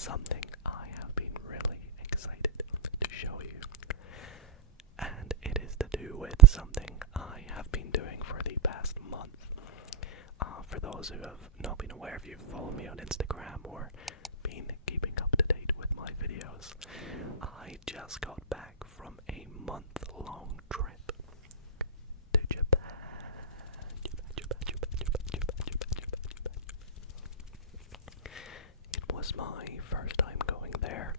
something I have been really excited to show you. And it is to do with something I have been doing for the past month. For those who have not been aware, if you've followed me on Instagram or been keeping up to date with my videos, I just got back from a month-long trip to Japan. It was my first time going there.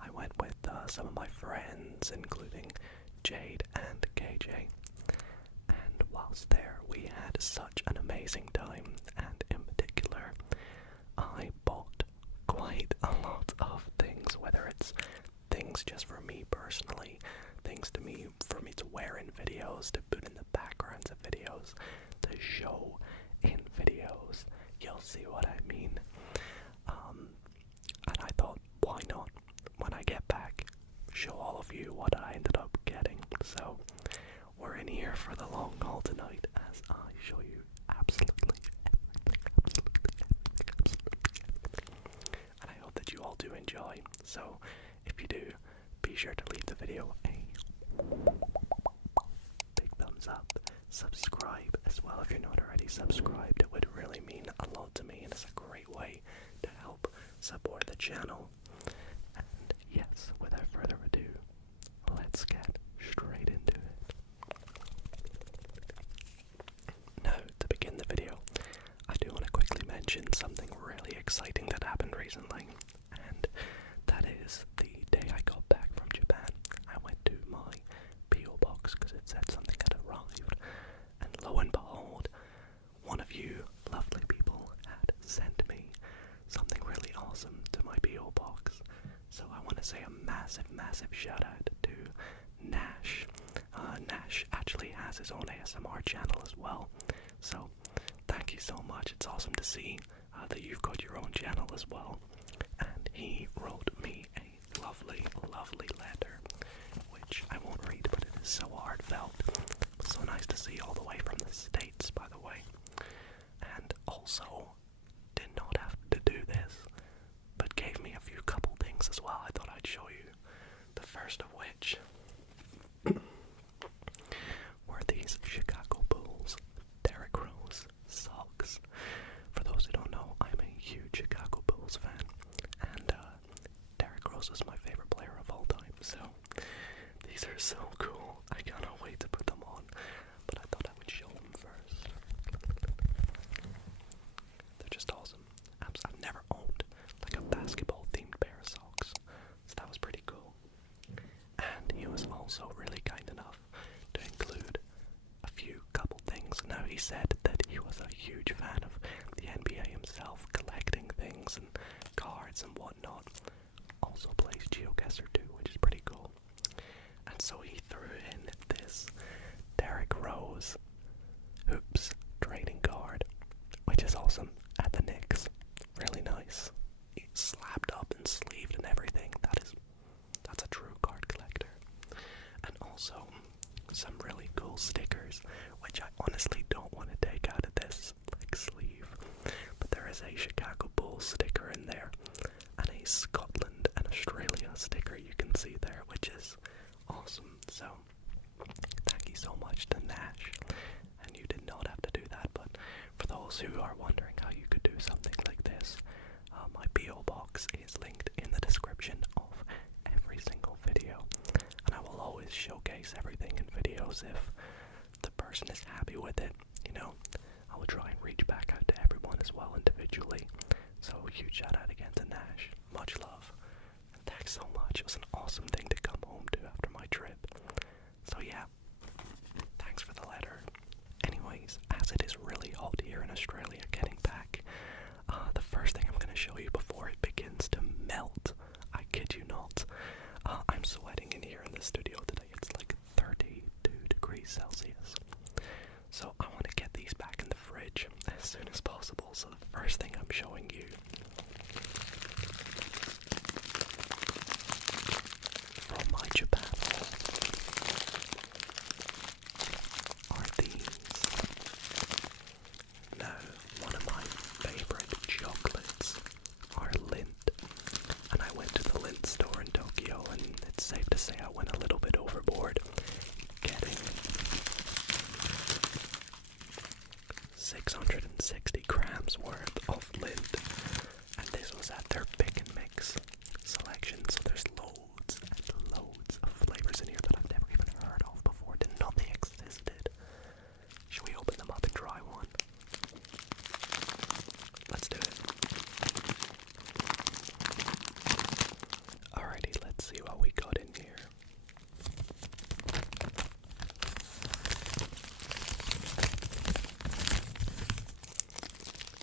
I went with some of my friends, including Jade and KJ. And whilst there, we had such an amazing time, and in particular, I bought quite a lot of things, whether it's things just for me personally, things for me to wear in videos, to put in the backgrounds of videos, to show in videos. You'll see what I mean. And I thought, why not, when I get back, show all of you what I ended up getting. So, we're in here for the long haul tonight as I show you absolutely everything. And I hope that you all do enjoy. So, if you do, be sure to leave the video a big thumbs up. Subscribe as well if you're not already subscribed. It would really mean a lot to me, and it's a great way to help support the channel. And yes, without further ado, let's get straight into it. Now, to begin the video, I do want to quickly mention something really exciting that happened recently, and that is the day I got back from Japan. I went to my P.O. box because it said something had arrived, and lo and behold, one of you lovely people had sent me something really awesome to my P.O. box. So I want to say a massive shout out to Nash. Nash actually has his own ASMR channel as well. So thank you so much. It's awesome to see that you've got your own channel as well. And he wrote me a lovely letter, which I won't read, but it is so heartfelt. So nice to see all the way from the States, by the way. And also did not have to do this, but gave me a few couple things as well I thought I'd show you. The first of which were these Chicago Bulls Derrick Rose socks. For those who don't know, I'm a huge Chicago Bulls fan, and Derrick Rose is my favorite player of all time, so these are so cool. I cannot wait to put them on, but I thought I would show them first. They're just awesome. I've never owned like a basketball themed pair of socks, so that was pretty cool. And he was also really kind enough to include a few couple things. Now, he said that he was a huge fan of the NBA himself, collecting things and cards and whatnot. Also plays GeoGuessr too, which is pretty cool. And so he threw in this Derrick Rose hoops trading card, which is awesome, at the Knicks. Really nice. It's slapped up and sleeved and everything. That's a true card collector. And also some really cool stickers, which I honestly don't want to take out of this sleeve. But there is a Chicago Bulls sticker in there, and a Scotland and Australia sticker you can see there, which is awesome. So thank you so much to Nash. And you did not have to do that, but for those who are wondering how you could do something like this, my P.O. box is linked in the description of every single video, and I will always showcase everything in videos if the person is happy with it. You know, I will try and reach back out to everyone as well individually. So huge shout out again to Nash. Much love. And thanks so much. It was an awesome thing to come home to after my trip. So yeah, thanks for the letter. Anyways, as it is really hot here in Australia getting back, the first thing I'm going to show you before it begins to melt, I kid you not, I'm sweating in here in the studio today. It's like 32 degrees Celsius. So I want to get these back in the fridge as soon as possible. So the first thing I'm showing you from my Japan haul 660 grams worth of lint, and this was at their pick and mix selection, so there's loads and loads of flavors in here that I've never even heard of before, didn't know they existed. Should we open them up and try one? Let's do it. Alrighty, let's see what we got in here.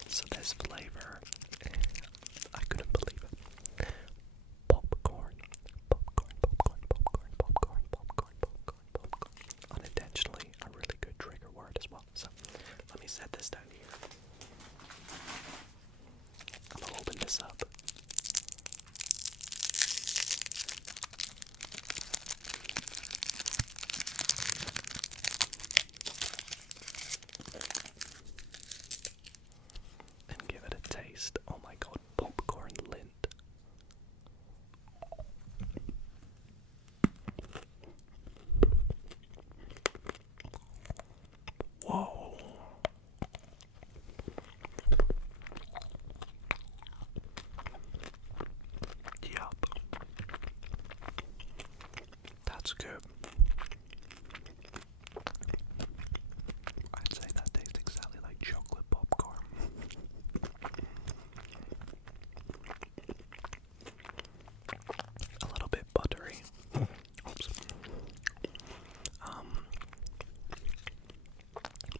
So this flavor, I couldn't believe it. Popcorn. Unintentionally, a really good trigger word as well. So let me set this down here. I'm gonna open this up. And give it a taste. Oh my god, popcorn lint. Whoa. Yup. That's good. I'd say that tastes exactly like chocolate popcorn. A little bit buttery. Oops.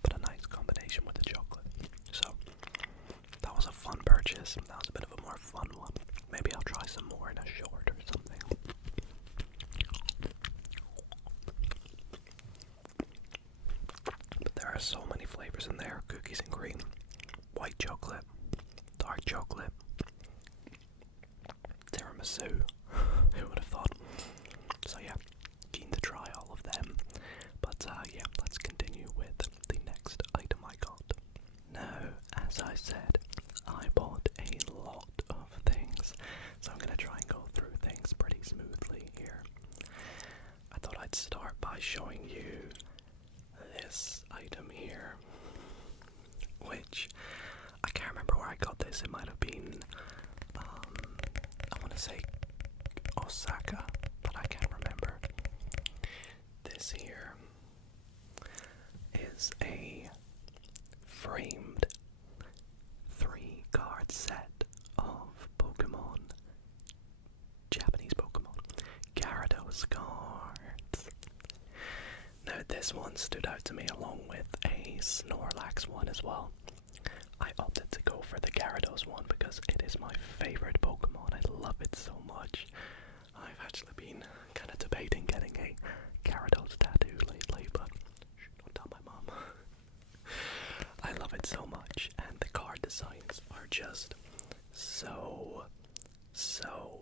But a nice combination with the chocolate. So, that was a fun purchase. That was a bit of a more fun one. Maybe I'll try some more in a short or something. But there are so many flavors in there. Cookies and cream, white chocolate, dark chocolate, tiramisu. Who would have thought? So yeah, keen to try all of them. But yeah, let's continue with the next item I got. Now, as I said, I bought a lot of things, so I'm going to try and go through things pretty smoothly here. I thought I'd start by showing you this item here, which I can't remember where I got this. It might have been, I want to say Osaka, but I can't remember. This here is a framed 3-card set of Pokemon, Japanese Pokemon, Gyarados cards. Now this one stood out to me along with a Snorlax one as well. I opted to go for the Gyarados one because it is my favorite Pokemon. I love it so much. I've actually been kind of debating getting a Gyarados tattoo lately, but don't tell my mom. I love it so much, and the card designs are just so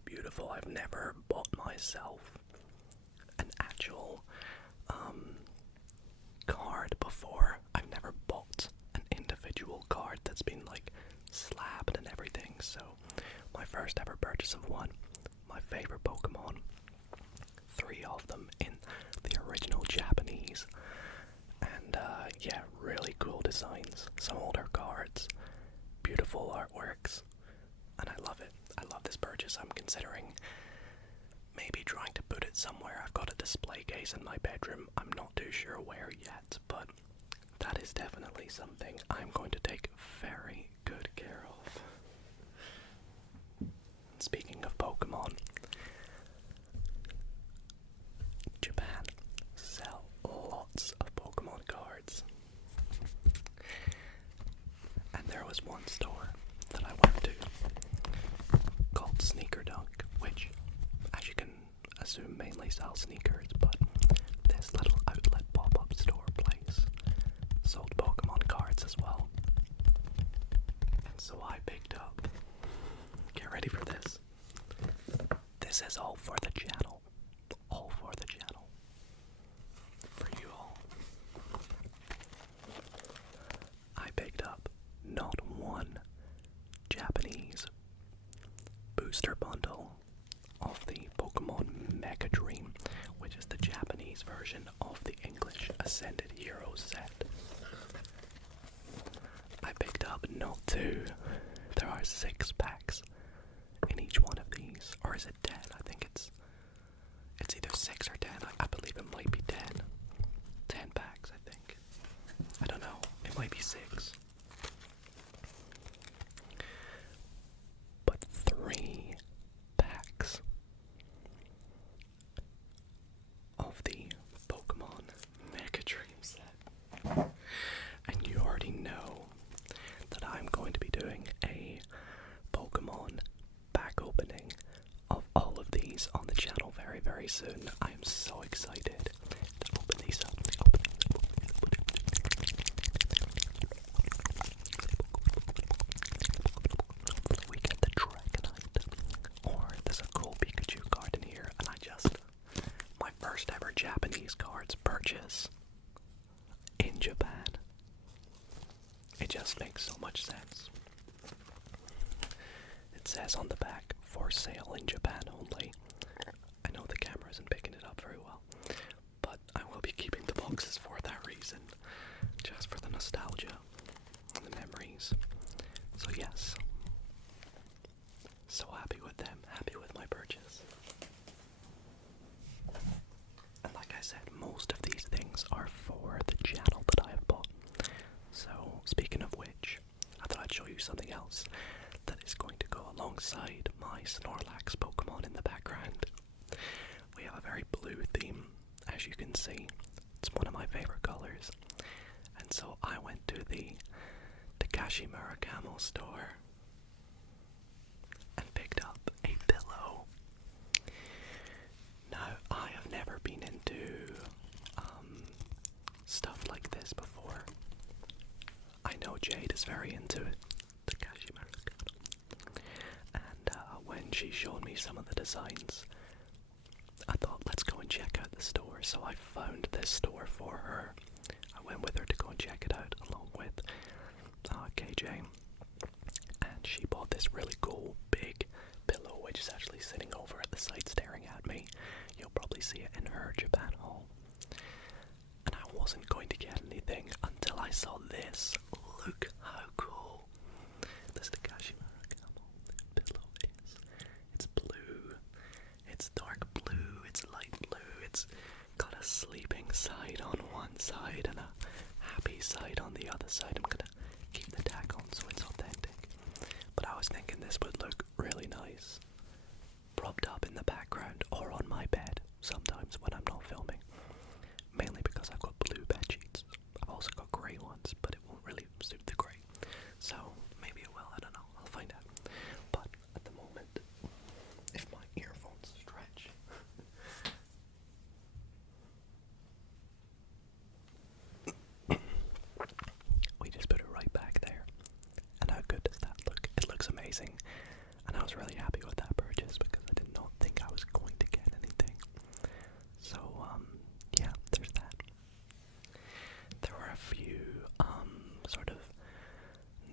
beautiful. I've never bought myself an actual card before. I've never bought an individual card that's been like slabbed and everything, so my first ever purchase of one. My favorite Pokemon, 3 of them in the original Japanese, and yeah, really cool designs, some older cards, beautiful artworks, and I love it. I love this purchase. I'm considering maybe trying to put it somewhere. I've got a display case in my bedroom. I'm not too sure where yet, but that is definitely something I'm going to take very good care of. Speaking of Pokemon, Japan sell lots of Pokemon cards. And there was one store that I went to called Sneaker Dunk, which, as you can assume, mainly sells sneakers, but this little outlet pop-up store place sold Pokemon cards as well. And so I picked up, get ready for this. This is all for the channel. All for the channel. For you all. I picked up not one Japanese booster bundle of the Pokemon Mega Dream, which is the Japanese version of the English Ascended Heroes set. 2. There are 6 packs in each one of these. Or is it 10? I think it's either 6 or 10. I believe it might be 10. 10 packs, I think. I don't know. It might be 6. But 3 packs of the Pokemon Mega Dream set. And you already know that I'm going to be doing a Pokemon pack opening of all of these on the channel very, very soon. I am so excited to open these up. We get the Dragonite, or there's a cool Pikachu card in here, and my first ever Japanese cards purchase in Japan. It just makes so much sense. It says on the back, for sale in Japan only. I know the camera isn't picking it up very well, but I will be keeping the boxes for that reason, just for the nostalgia and the memories. So yes, so happy with them, happy with my purchase. And like I said, most of these things are for the channel that I have bought. So speaking of which, I thought I'd show you something else that is going to go alongside my Snorlax Pokemon in the background. We have a very blue theme, as you can see. It's one of my favorite colors. And so I went to the Takashi Murakamo store and picked up a pillow. Now, I have never been into stuff like this before. I know Jade is very into it, Takashi Murakamo. And when she showed me some of the designs, I thought, let's go and check out the store. So I found this store for her. I went with her to go and check it out, along with KJ. And she bought this really cool big pillow, which is actually sitting over at the side staring at me. You'll probably see it in her Japan haul. And I wasn't going to get anything until I saw this. Look how cool this Takashi Murakamo pillow is. It's blue, it's dark blue, it's light blue, it's got a sleeping side on one side and a happy side on the other side. I'm gonna keep the tag on so it's authentic. But I was thinking this would look really nice propped up in the background or on my bed sometimes when I'm not filming. Mainly because I've got blue bed sheets. I've also got grey ones, but it won't really suit the grey. So maybe it will, I don't know, I'll find out. But at the moment, if my earphones stretch, we just put it right back there. And how good does that look? It looks amazing. And I was really happy with that purchase because I did not think I was going to get anything. So, yeah, there's that. There were a few, sort of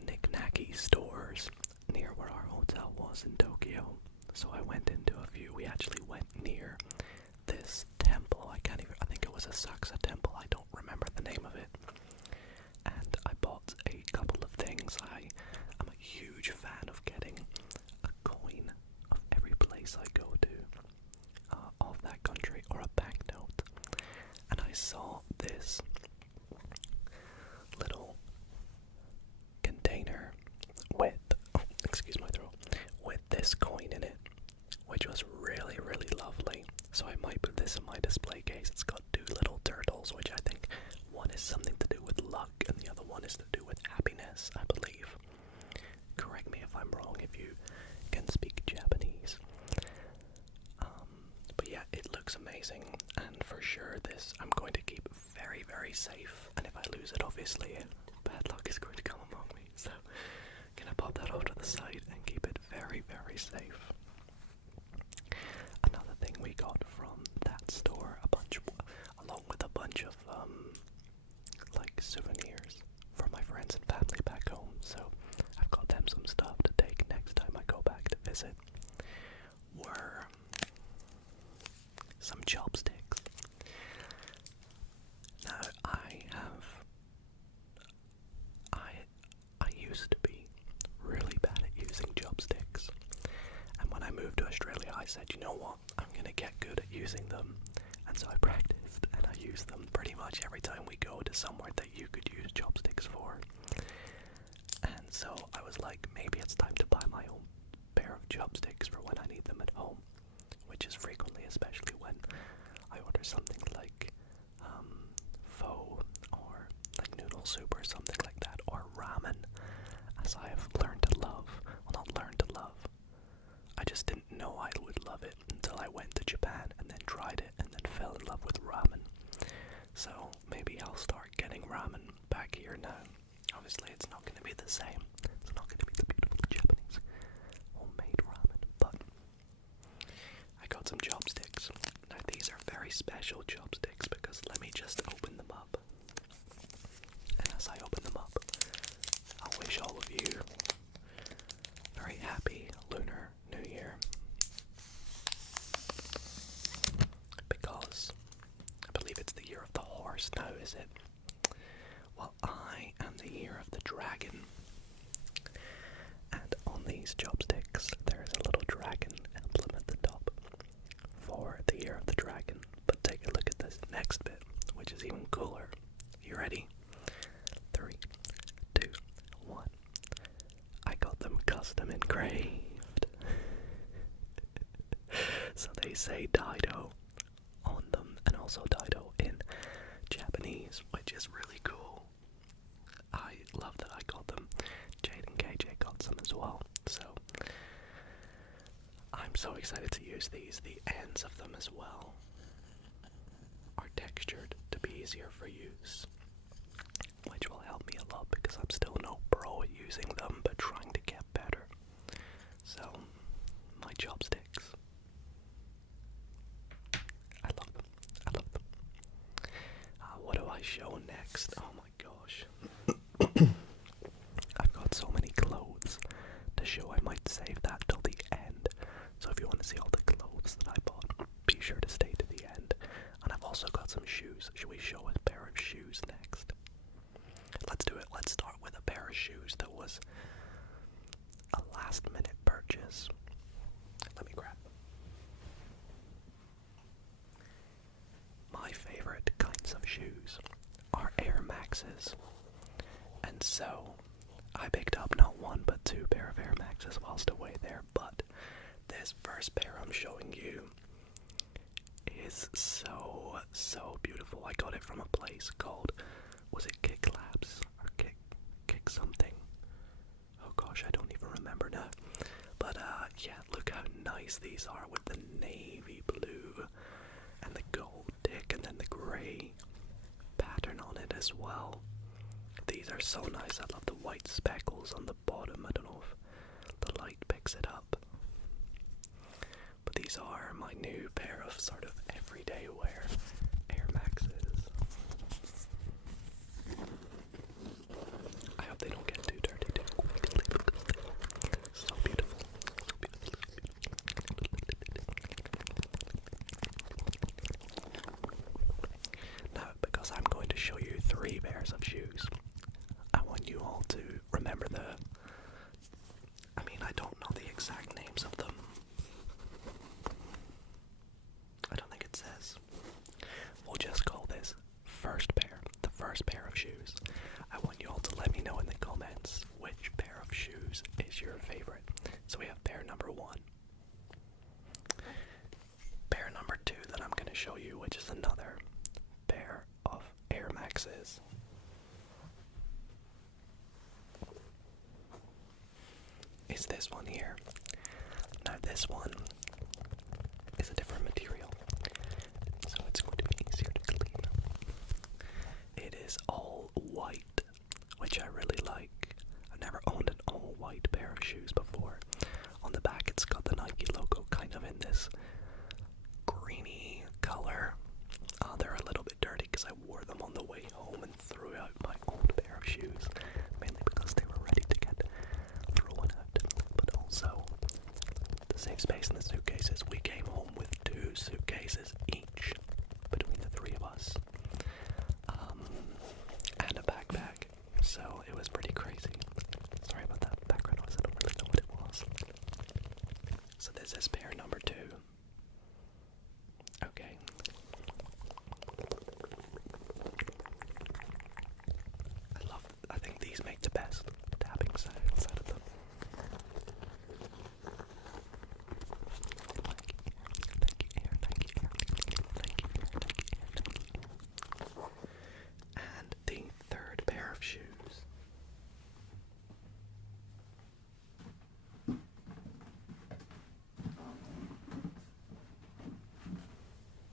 knick-knacky stores near where our hotel was in Tokyo. So I went into a few. We actually went near this temple. I think it was a Saksa temple. I don't remember the name of it. And I bought a couple of things. I am a huge fan of getting a coin of every place I go to of that country, or a banknote. And I saw this little container with, excuse my throat, with this coin in it, which was really, really lovely. So I might put this in my display case. It's got 2 little turtles, which I think one is something to do with luck and the other one is to do with happiness, I believe. Correct me if I'm wrong if you can speak Japanese. But yeah, it looks amazing, and for sure this I'm going to keep very, very safe. And if I lose it, obviously bad luck is going to come among me. So I'm gonna pop that off to the side and keep it very, very safe. Another thing we got from that store, along with a bunch of like souvenirs for my friends and family back home. So I've got them some stuff to take next time I go back to visit. Were some chopsticks. Now I used to be I said, you know what, I'm gonna get good at using them. And so I practiced, and I used them pretty much every time we go to somewhere that you could use chopsticks for. And so I was like, maybe it's time to buy my own pair of chopsticks for when I need them at home, which is frequently, especially when I order something like pho or like noodle soup or something like that, or ramen, as I have learned to love. Well, not learned to love. I just didn't know I would love it until I went to Japan and then tried it and then fell in love with ramen. So maybe I'll start getting ramen back here now. Obviously it's not going to be the same. It's not going to be the beautiful Japanese homemade ramen, but I got some chopsticks. Now these are very special chopsticks because let me just open them up. And as I open them up, I'll wish all of you a very happy Lunar New Year. Because I believe it's the year of the horse now, is it? Well, I am the year of the dragon. And on these chopsticks, there is a little dragon emblem at the top for the year of the dragon. But take a look at this next bit, which is even cooler. You ready? 3, 2, 1. I got them custom engraved. So they say Dido on them, and also Dido in Japanese, which is really cool. I love that I got them. Jade and KJ got some as well, so I'm so excited to use these. The ends of them as well are textured to be easier for use, which will help me a lot because I'm still no pro at using them, but trying to get better. So, my chopsticks. I love them. I love them. What do I show next? Oh my gosh. I've got so many clothes to show. I might save that till the end. So if you want to see all the clothes that I bought, be sure to stay to the end. And I've also got some shoes. Should we show a pair of shoes next? Let's do it. Let's start with a pair of shoes that was a last minute purchase. Let me grab them. My favorite kinds of shoes are Air Maxes. And so I picked up not one but 2 pair of Air Maxes whilst away there, but this first pair I'm showing you is so beautiful. I got it from a place called, was it Kick Labs or Kick something? Oh gosh, I don't even remember now. But yeah, look how nice these are with the navy blue and the gold tick and then the grey pattern on it as well. These are so nice. I love the white speckles on the bottom. I don't know if the light picks it up. But these are my new pair of sort of everyday wear Air Maxes. I hope they don't get too dirty too quickly because they're so beautiful. So beautiful. Now, because I'm going to show you 3 pairs of shoes, I want you all to remember I don't know the exact names of them. I don't think it says. We'll just call this the first pair of shoes. I want you all to let me know in the comments which pair of shoes is your favorite. So we have pair number 1. Pair number 2 that I'm going to show you, which is another pair of Air Maxes. Is this one here. Now this one is a different material, so it's going to be easier to clean. It is all white, which I really like. I've never owned an all white pair of shoes before. On the back it's got the Nike logo kind of in this greeny color. They're a little bit dirty because I wore them on the way home and threw out my old pair of shoes, mainly because they were ready to get thrown out. But also, to save space in the suitcases, we came home with 2 suitcases each between the 3 of us, and a backpack. So it was pretty crazy. Sorry about that background noise. I don't really know what it was. So this is pair number 2. these make the best tapping sounds out of them. And the third pair of shoes.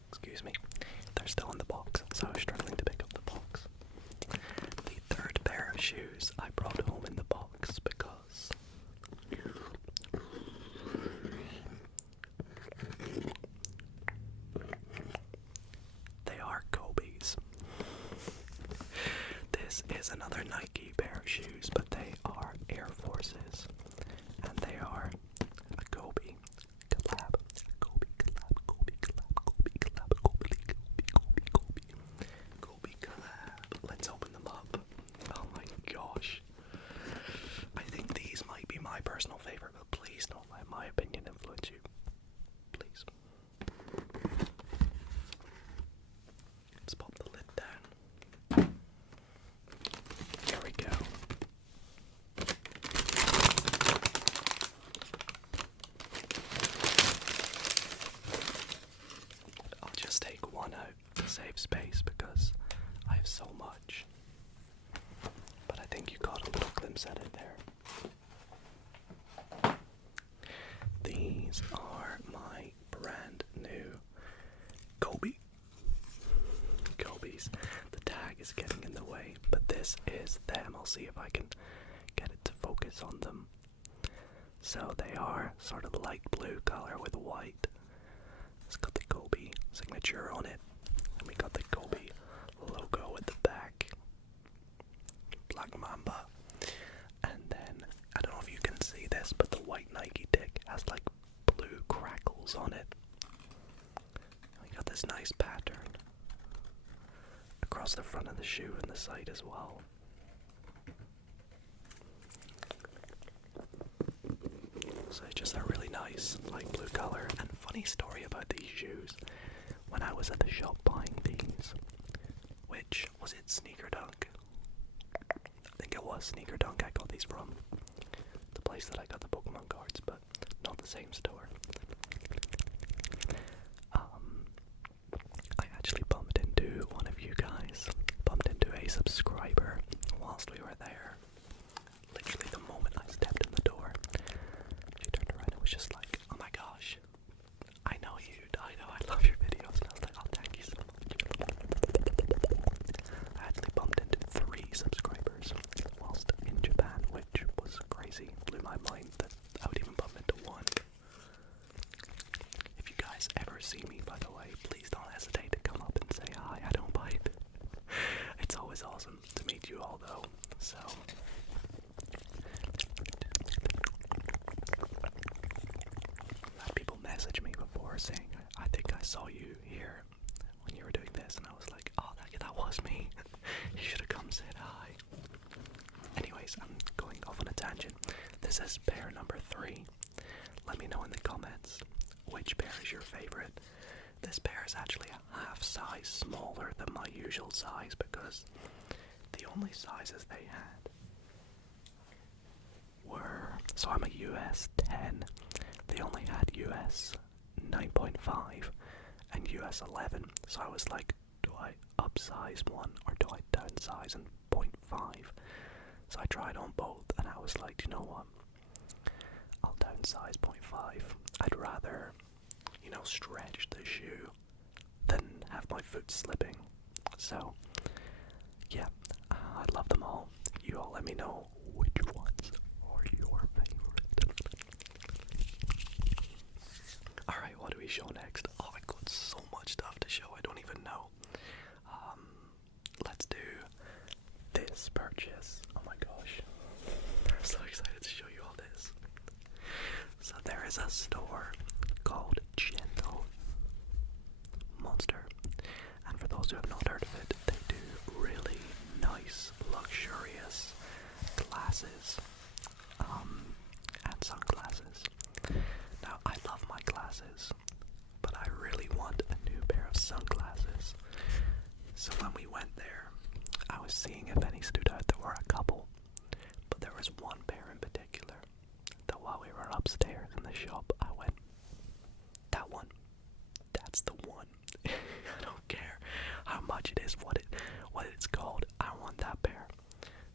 Excuse me, they're still in the box, so I was struggling to pick up the box. The third pair of shoes I brought home in the box because they are Kobe's. This is another Nike pair of shoes, but they are Air Forces, and they are a Kobe collab. Kobe collab, Kobe collab, Kobe collab, Kobe collab. Let's open them up. Oh my gosh. I think these might be my personal favorite, but please don't let my opinion influence you. Please. Let's pop the lid down. Here we go. I'll just take one out to save space because I have so much. But I think you got a little glimpse at it there. These are my brand new Kobe's. The tag is getting in the way, but this is them. I'll see if I can get it to focus on them. So they are sort of light blue color with white. It's got the Kobe signature on it, and we got the Kobe logo at the back. Black Mamba. And then, I don't know if you can see this, but the white Nike dick has like blue crackles on it. And we got this nice pattern across the front of the shoe and the side as well. So it's just a really nice light blue color. And funny story about these shoes. When I was at the shop buying these, which was it, Sneaker Dunk? I think it was Sneaker Dunk I got these from. The place that I got the Pokemon cards, but not the same store. I actually bumped into one of you guys, bumped into a subscriber whilst we were there. Literally the moment I stepped in the door, she turned around and was just like, oh my gosh, I know you, Dido, I love your videos. And I was like, oh, thank you so much. I actually bumped into 3 subscribers whilst in Japan, which was crazy. Blew my mind that I would even bump into one. If you guys ever see me, by the way, please don't hesitate to come up and say hi. I don't bite. It's always awesome to meet you all, though. So I had people message me before saying, I think I saw you here when you were doing this, and I was like, oh, that was me. You should have come said hi. Anyways, I'm going off on a tangent. This is pair number 3. Let me know in the comments which pair is your favorite. This pair is actually a half size smaller than my usual size because the only sizes they had were, so I'm a US 10, they only had US 9.5 and US 11, so I was like, do I upsize one or do I downsize in 0.5? So I tried on both and I was like, you know what, I'll downsize 0.5. I'd rather, stretch the shoe than have my foot slipping. So yeah, I love them all. You all let me know which ones are your favorite. Alright, what do we show next? Oh, I got so much stuff to show, I don't even know. Let's do this purchase. Oh my gosh, I'm so excited to show you all this. So there is a store called Gentle Monster, and for those who have not heard of it, they do really nice, luxurious glasses, and sunglasses. Now, I love my glasses, but I really want a new pair of sunglasses. So when we went there, I was seeing if any stood out. There were a couple,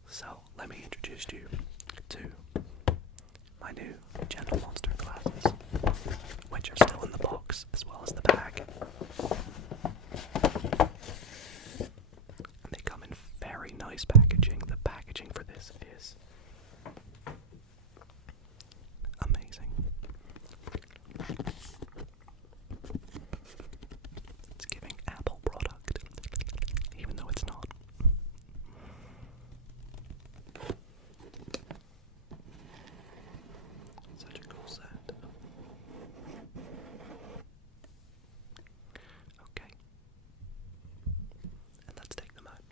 So let me introduce you to my new Gentle Monster glasses, which are still in the box as well as the bag. And they come in very nice packaging. The packaging for this is amazing. It's giving Apple product, even though it's not. Such a cool set. Okay. And let's take them out.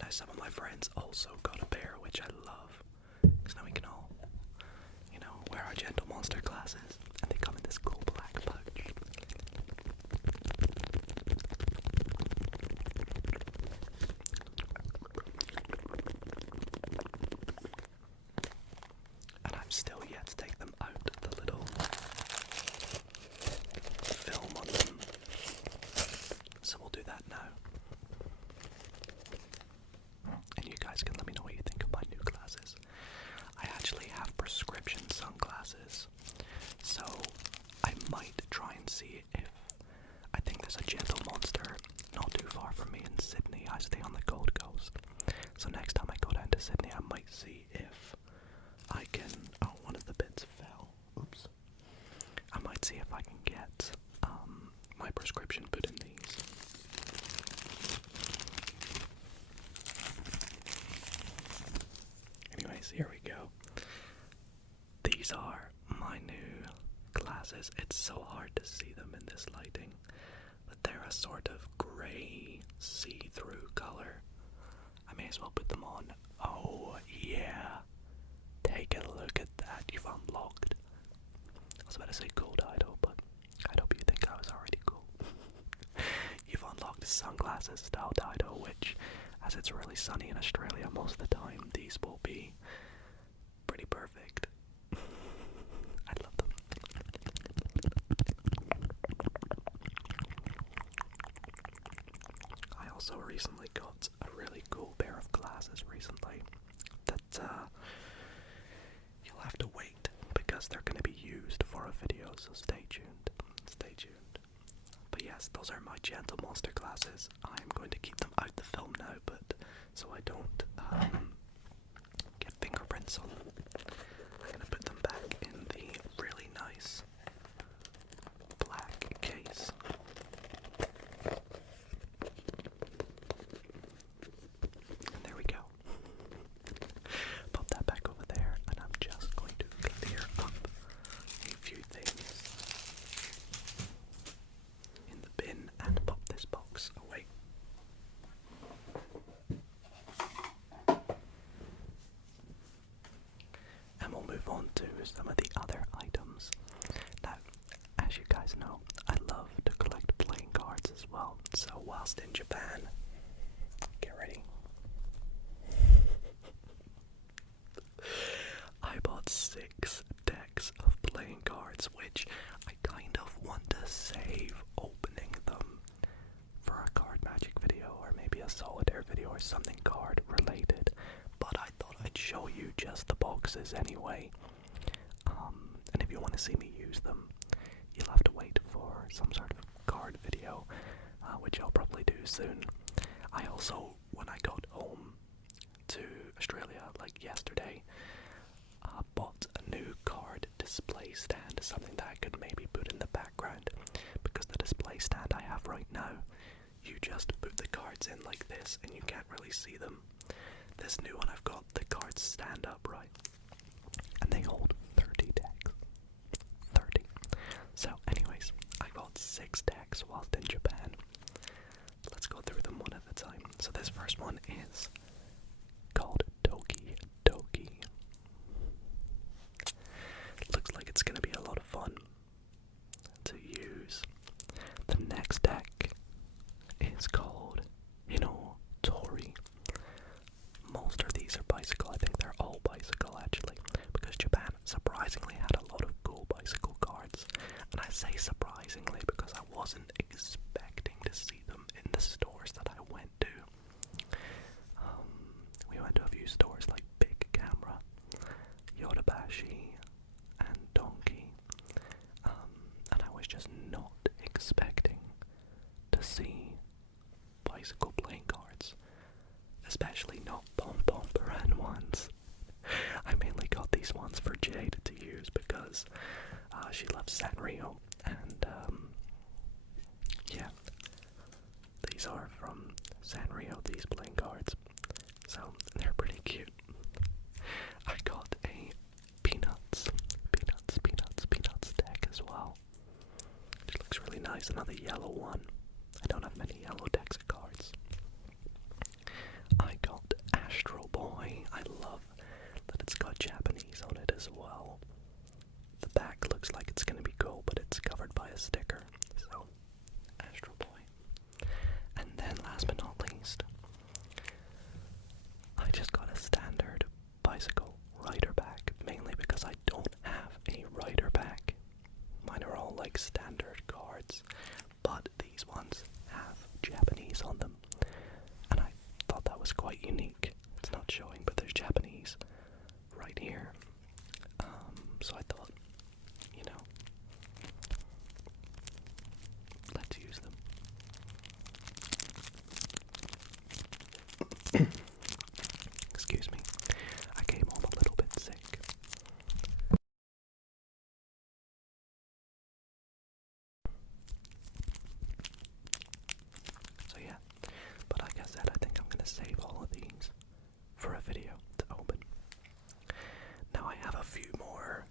Now some of my friends also got a pair, which I love. Because now we can all, wear our Gentle Monster glasses. And they come in this cool black pouch. And I'm still yet to take them out, the little film on them. So we'll do that now. And you guys can let me know what you think of my new glasses. I actually have prescription sunglasses, so I might try and see if, I think there's a Gentle Monster not too far from me in Sydney. I stay on the Gold Coast, so next time I go down to Sydney I might see if I can, one of the bits fell, oops. I might see if I can get my prescription put in these. Anyways, here we go. These are my new glasses. It's so hard to see them in this lighting, but they're a sort of grey, see-through color. I may as well put them on. Oh yeah, take a look at that. You've unlocked. I was about to say cool Dido, but I hope you think I was already cool. You've unlocked sunglasses style Dido, which, as it's really sunny in Australia most of the time, these will be pretty perfect. I love them. I also recently got a really cool pair of glasses recently that you'll have to wait because they're going to be used for a video, so stay tuned. Stay tuned. But yes, those are my Gentle Monster glasses. I'm going to keep them out the film now, but so I don't get fingerprints on them. I'm going to put them back in the really nice black case. And there we go. Pop that back over there, and I'm just going to clear up a few things in the bin and pop this box away. And we'll move on to some of the other items. Now, as you guys know, I love to collect playing cards as well. So whilst in Japan, get ready. I bought 6 decks of playing cards, which I kind of want to save opening them for a card magic video or maybe a solitaire video or something card related. But I thought I'd show you just the boxes anyway. And if you want to see me use them, you'll have to wait for some sort of card video, which I'll probably do soon. I also, when I got home to Australia, like yesterday, bought a new card display stand, something that I could maybe put in the background, because the display stand I have right now, you just put the cards in like this and you can't really see them. This new one I've got, the cards stand up right, and they hold 30 decks. 30. So anyways, I got 6 decks whilst in Japan. Let's go through them one at a time. So this first one is called Doki Doki. Looks like it's going to be a lot of fun to use. The next deck is called Tori. Most of these are bicycle. I think they're all bicycle actually, because Japan surprisingly had a lot of cool bicycle cards. And I say surprisingly because I wasn't expecting to see them in the stores that I went to. because she loves Sanrio, and yeah, these are from Sanrio, these playing cards, so they're pretty cute. I got a Peanuts deck as well, which looks really nice, another yellow one. I don't have many yellow decks of cards. I got Astro Boy. I love that it's got Japanese on it as well. The back looks like it's going to be cool, but it's covered by a sticker. So, Astro Boy. And then, last but not least, I just got a standard bicycle rider pack, mainly because I don't have a rider pack. Mine are all like standard cards, but these ones have Japanese on them, and I thought that was quite unique. It's not showing, but there's Japanese right here. So I thought, you know, let's use them. Excuse me, I came home a little bit sick. So yeah, but like I said, I think I'm going to save all of these for a video to open. Now I have a few more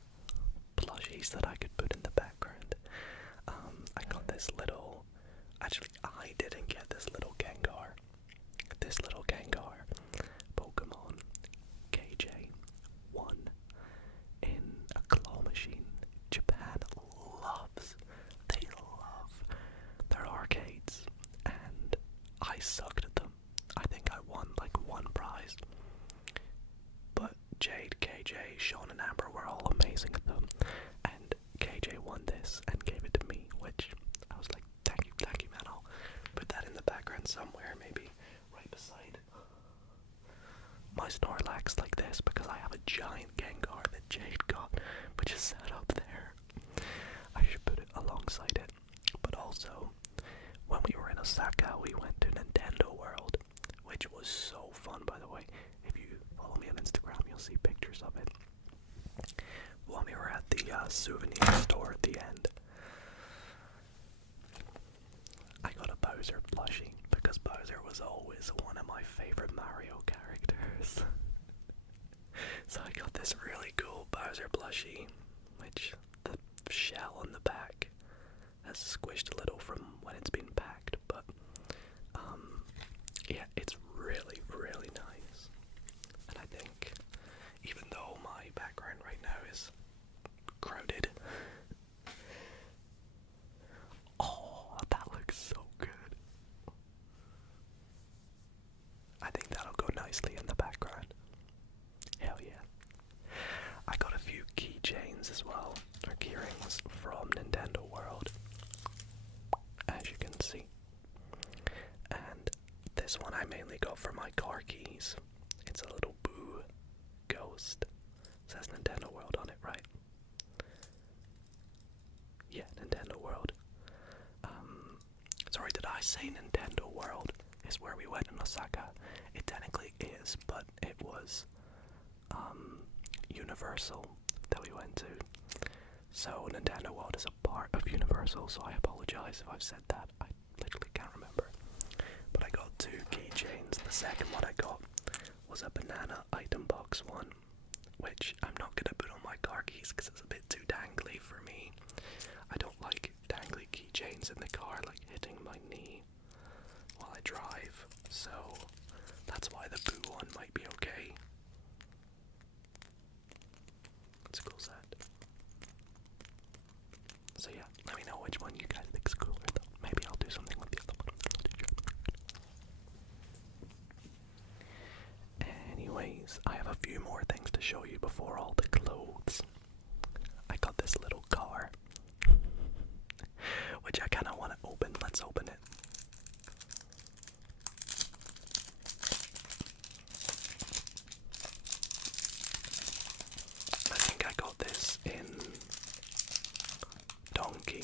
plushies that I could put in the background. I got this little, actually I didn't get this little Gengar. This little Gengar Pokemon KJ1 in a claw machine. Japan loves, they love their arcades, and I sucked at them. I think I won like one prize, but Jade, KJ, Sean and Amber were all amazing at them, and KJ won this and gave it to me, which I was like, thank you man, I'll put that in the background somewhere, maybe right beside my Snorlax like this, because I have a giant Gengar that Jade got, which is set up there. I should put it alongside it. But also, when we were in Osaka, we went to Nintendo World, which was so fun, by the way. If you follow me on Instagram, you'll see pictures of it. When we were at the souvenir store at the end, I got a Bowser plushie, because Bowser was always one of my favorite Mario characters. So I got this really cool Bowser plushie, which the shell on the back has squished a little from when it's been packed, but yeah, it's really, really nice. And I think, even though my background right now is crowded, oh, that looks so good. I think that'll go nicely in the background. Hell yeah. I got a few keychains as well, or keyrings from Nintendo World, as you can see. And this one I mainly got for my car keys. It's a little Boo ghost. It says Nintendo World on it, right? Yeah, Nintendo World. Sorry, did I say Nintendo World is where we went in Osaka? It technically is, but it was Universal that we went to. So Nintendo World is a part of Universal, so I apologize if I've said that. I literally can't remember. But I got two keychains. The second one I got was a banana item box one, which I'm not going to put on my car keys because it's a bit too dangly for me. I don't like dangly keychains in the car, like hitting my knee while I drive. So that's why the Boo one might be okay. It's a cool set. So yeah, let me know which one you guys think is cooler though. Maybe I'll do something with the other one. Anyways, I have a few more things to show you before all the clothes. I got this little car, which I kind of want to open. Let's open it. I think I got this in Donkey,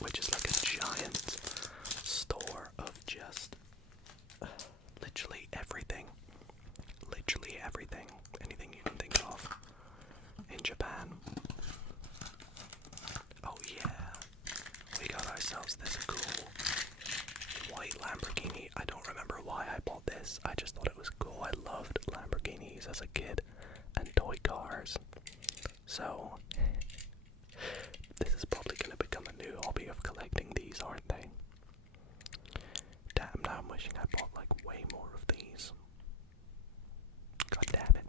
which is like a giant store of just literally everything. Literally everything. Anything you can think of in Japan. I just thought it was cool. I loved Lamborghinis as a kid and toy cars. So this is probably going to become a new hobby of collecting these, aren't they? Damn, now I'm wishing I bought like way more of these. God damn it.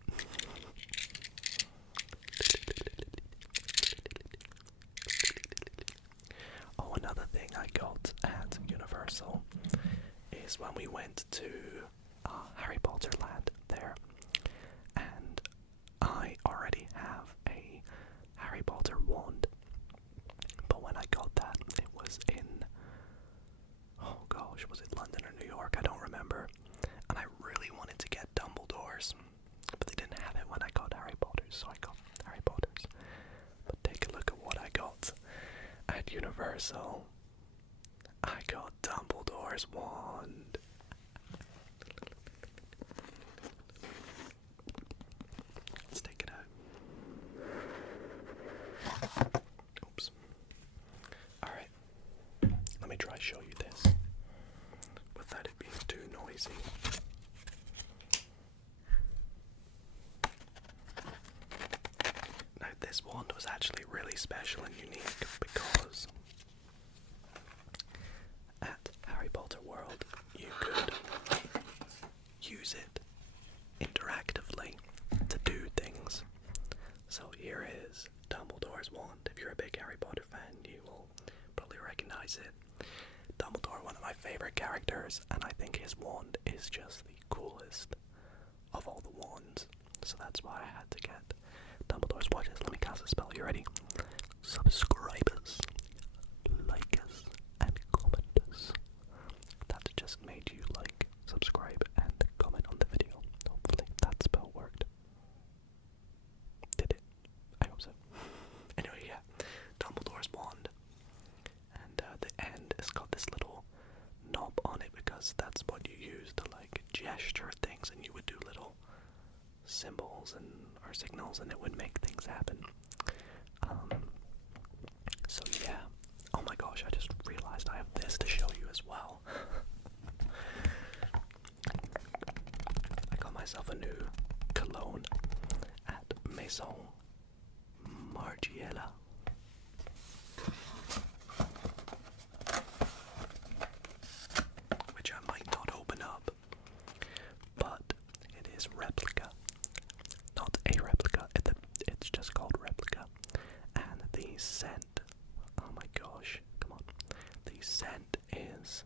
Oh, another thing I got at Universal is when we went to Harry Potter Land there, and I already have a Harry Potter wand, but when I got that, it was in, oh gosh, was it London or New York? I don't remember, and I really wanted to get Dumbledore's, but they didn't have it when I got Harry Potter's, so I got Harry Potter's. But take a look at what I got at Universal. I got Dumbledore's wand. Let's take it out. Oops. Alright. Let me try to show you this without it being too noisy. Now this wand was actually really special and unique because at Harry Potter World you could use it interactively to do things. So here is Dumbledore's wand. If you're a big Harry Potter fan, you will probably recognize it. Dumbledore, one of my favorite characters, and I think his wand is just the coolest of all the wands. So that's why I had to get Dumbledore's watches. Let me cast a spell. You ready? Subscribers, likers, and commenters. That just made you like, subscribe, and comment on the video. Hopefully that spell worked. Did it? I hope so. Anyway, yeah, Dumbledore's wand, and the end has got this little knob on it because that's what you use to like gesture at things, and you would do little symbols and or signals, and it would make things happen. So yeah. Oh my gosh, I just realized I have this to show you as well. I got myself a new cologne at Maison Margiela. Which I might not open up, but it is replica. Not a replica, it's just called replica. And the scent, oh my gosh, come on. The scent is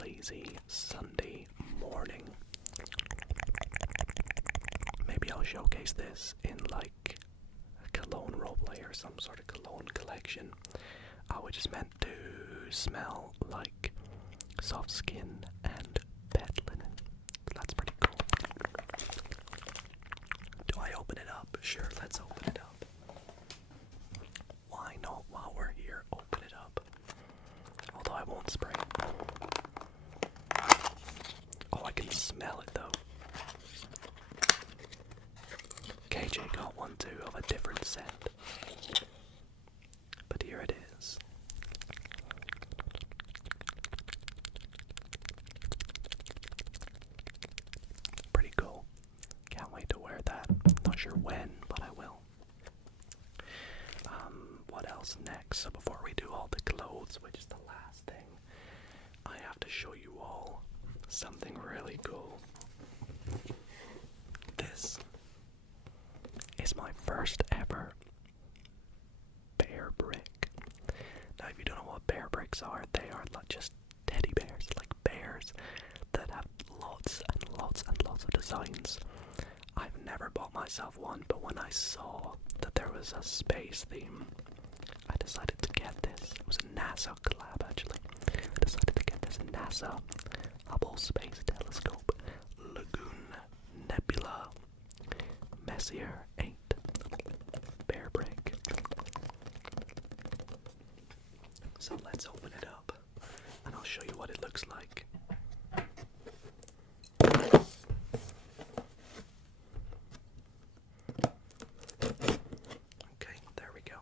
lazy Sunday morning. Maybe I'll showcase this in like a cologne roleplay or some sort of cologne collection. Which is meant to smell like soft skin and bed linen. That's pretty cool. Do I open it up? Sure, let's open it up. Why not, while we're here, open it up? Although I won't spray it. Oh, I can smell it though. KJ got one too of a different scent. But here it is. Pretty cool. Can't wait to wear that. Not sure when, but I will. What else next? So before we do all the clothes, which is the last thing, I have to show you all something really cool. This is my first ever bear brick. Now, if you don't know what bear bricks are, they are not just teddy bears, like bears that have lots and lots and lots of designs. I've never bought myself one, but when I saw that there was a space theme, I decided to get this. It was a NASA collab, actually. I decided to get this NASA Hubble Space Telescope Lagoon Nebula Messier 8 bear brick. So let's open it up, and I'll show you what it looks like. Okay, there we go.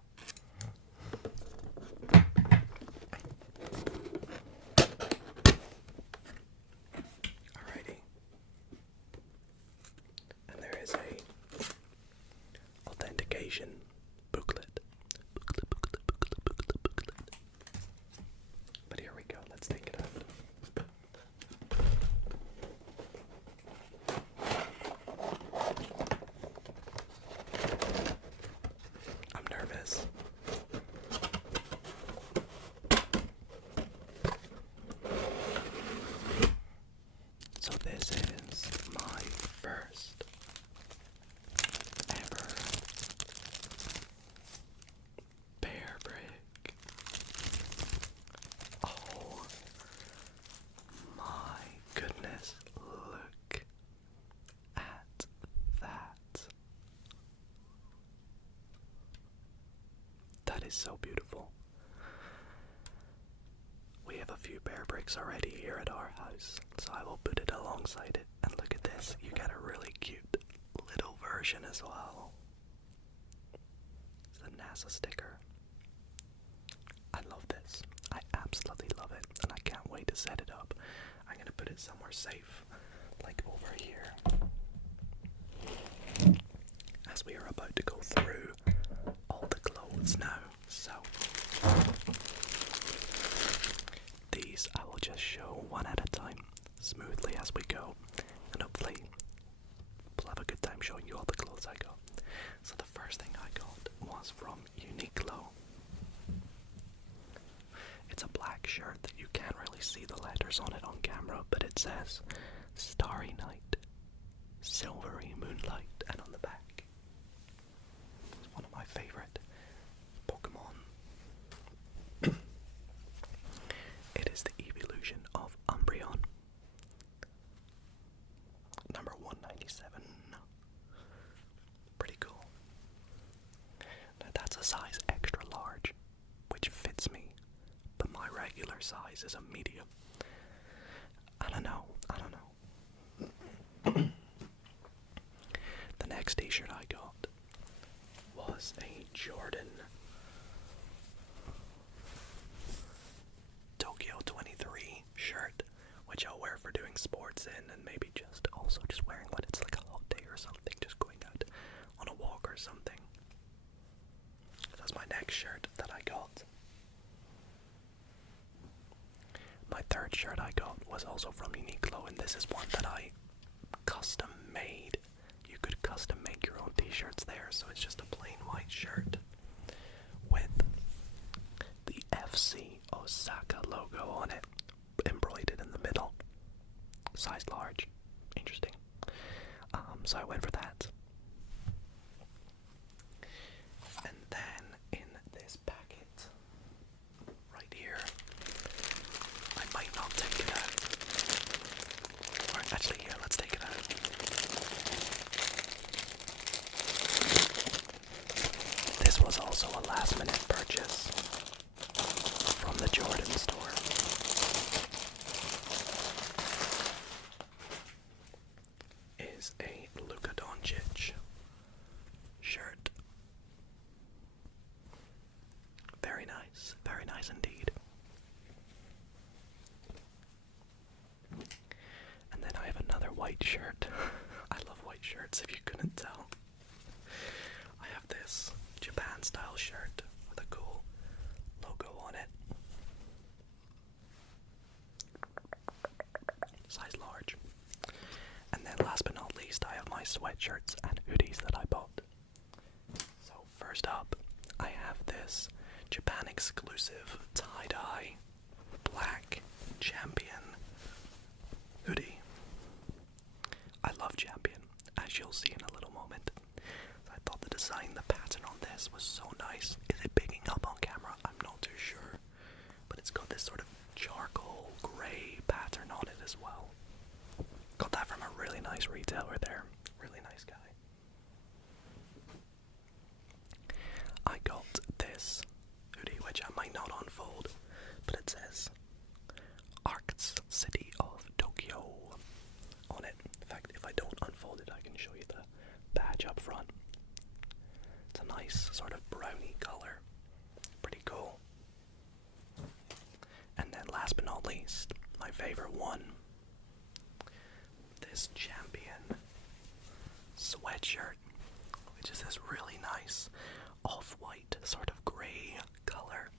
is so beautiful. We have a few bear bricks already here at our house, so I will put it alongside it. And look at this, you get a really cute little version as well. It's the NASA sticker. I love this. I absolutely love it, and I can't wait to set it up. I'm gonna put it somewhere safe, like over here, as we are about to go through all the clothes now. So these I will just show one at a time, smoothly as we go, and hopefully we'll have a good time showing you all the clothes I got. So the first thing I got was from Uniqlo. It's a black shirt that you can't really see the letters on it on camera, but it says Starry Night, Silvery Moonlight, and on the back, it's one of my favorite Pokemon. It is the evolution of Umbreon, number 197. Pretty cool. Now that's a size extra large, which fits me, but my regular size is a medium. I don't know. The next t-shirt I got was a Jordan Tokyo 23 shirt, which I'll wear for doing sports in, and maybe just also just wearing when it's like a hot day or something, just going out on a walk or something. That's my next shirt that I got. My third shirt I got was also from Uniqlo, and this is one that I custom made. You could custom make your own t-shirts there, so it's just a plain white shirt with the FC Osaka logo on it, embroidered in the middle. Size large. Interesting. So I went for that. And then in this packet, right here, I might not take it out. Or actually, here, let's take it out. This was also a last minute purchase from the Jordan store. Is a Luka Doncic shirt. Very nice indeed. And then I have another white shirt. I love white shirts, if you couldn't tell. I have this Japan style shirt with a cool logo on it. Size large. And then last but not least, I have my sweatshirts and hoodies that I bought. So first up, I have this Japan exclusive tie-dye black Champion hoodie. I love Champion, as you'll see in a little moment. I thought the design, the pattern on this was so nice. Is it picking up on camera? I'm not too sure. But it's got this sort of charcoal grey pattern on it as well. Got that from a really nice retailer there. Really nice guy. I got this hoodie, which I might not unfold, but it says Arts City of Tokyo on it. In fact, if I don't unfold it, I can show you the badge up front. It's a nice sort of brownie color. Pretty cool. And then last but not least, my favorite one. This Champion sweatshirt, which is this really nice off-white sort of grey color.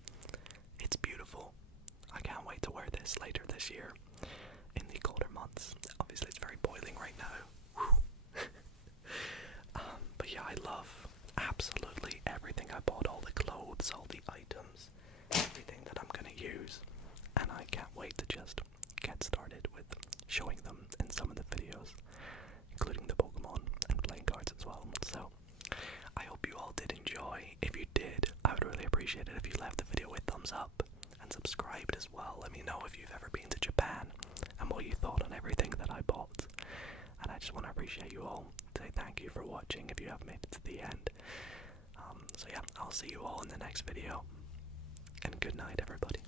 It's beautiful. I can't wait to wear this later this year in the colder months. Obviously it's very boiling right now. But yeah, I love absolutely everything I bought, all the clothes, all the items, everything that I'm gonna use, and I can't wait to just get started with showing them in some of the videos, including the Pokemon and playing cards as well. So I hope you all did enjoy. If you did, I would really appreciate it if you left the video a thumbs up and subscribed as well. Let me know if you've ever been to Japan and what you thought on everything that I bought. And I just want to appreciate you all, say thank you for watching if you have made it to the end. So yeah, I'll see you all in the next video, and good night, everybody.